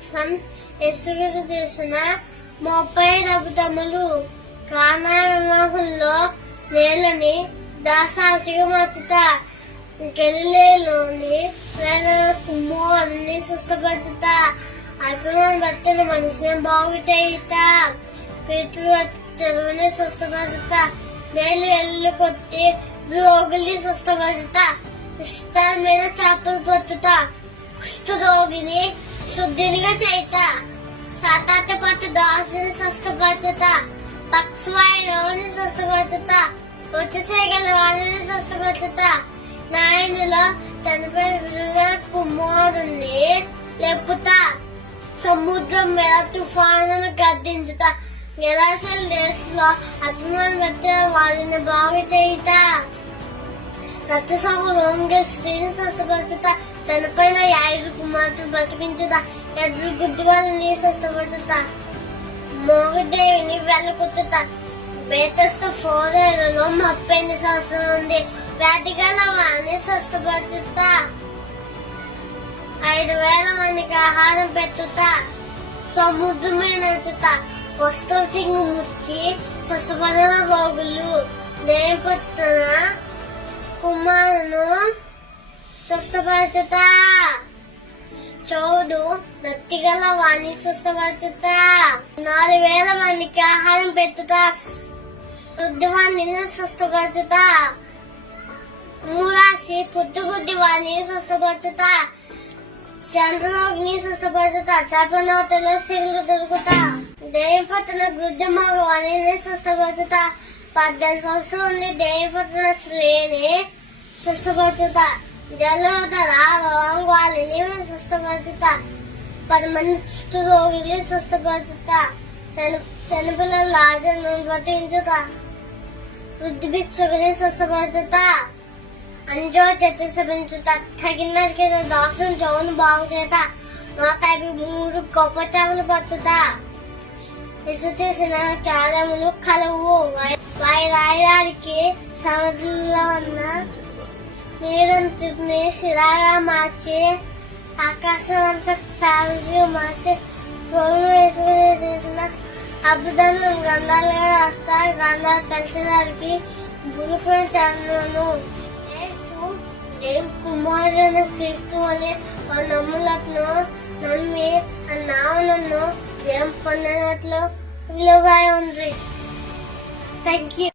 Sun estimate చేసిన ముప్పై అద్భుతములు కానాలలో నేలని దాసాచిగా మార్చుట. గెలిలేలోని ప్రజల సుస్థపరచుట. సుష్టపరచుట అభిమాన భక్తులు మనిషిని బాగు చేయుట. పితృ చదువుని సుస్థపరచుట. నేలు ఎల్లు కొట్టి రోగుల్ని సుష్టపరచుట ఇష్టమైన చేపలు పట్టుట. కుష్ఠరోగిని శుద్ధినిగా చేయుట సాతాత పట్టు దాసుని స్వస్థపరచుట పక్షవాయుని స్వస్థపరచుట వచ్చేసేగల వారిని స్వస్థపరచుట నాయనలో చనిపోయిన కుమారుణ్ణి లేపుట సముద్రం మీద తుఫాను గద్దించుట నిరాశల దేశంలో అభిమానం పెట్టిన వారిని బాగు చేయుట రక్తస్రావం రోంగ స్త్రీని స్వస్థపరచుట చనిపోయిన యాయుడు కుమార్తె బ్రతికించుట ఎదురు గుడ్డి వాళ్ళని స్వస్థపరచుట మోగదేవిని వెళ్ళకొట్టుట బేతస్తు ఫోరేలలో ముప్పై సంవత్సరం ఉంది. వ్యాధి గల వాణ్ణి స్వస్థపరచుట. ఐదు వేల మందికి ఆహారం పెట్టుట. సముద్రమైన వస్తువు చింగు ముచ్చి స్వస్థపడిన రోగులు. స్వస్థపరచుట చౌడు నత్తిగల వాణి స్వస్థపరచుట నాలుగు వేల మందికి ఆహారం పెట్టుట వృద్ధివాణిని స్వస్థపరచుట మూరాసి పుట్టుగుద్ది వాణి స్వస్థపరచుట చంద్రరోగిని స్వస్థపరచుట చపనోతలో సిగులు దొరుకుతా. దేవపతన వృద్ధి మగవాణిని స్వస్థపరచుట పద్దెనిమిది సంవత్సరం నుండి దేవపతన స్త్రీని స్వస్థపరచుట జలోదర రోగాలిని స్వస్థపరచుట పది మంది చుట్టూ రోగిని స్వస్థపరచుట చని చనిపిల్లల రాజను బ్రతికించుట వృద్ధి భిక్షకుని స్వస్థపరచుట అంజో చెత్త సభించుట తగినకి దాసం జోను బాగు చేత నూట యాభై మూడు గొప్ప చేపలు పట్టుట ఇసు చేసిన కాలములు కలవు వారి రాయడానికి సముద్రంలో ఉన్న నీరంతుని శిలాగా మార్చి ఆకాశం అంతా కాలుగా మార్చి. గోలు వేసుకుని చేసిన అద్భుతాలను గ్రంథాలుగా రాస్తా గ్రంథాలు కలిసినారికి భూమిపై చదువును యేసు కుమారుని క్రీస్తు అనే ఆ నమ్ములను నమ్మి ఆ నావనను ఏం పొందినట్లు విలువ ఉంది థ్యాంక్ యూ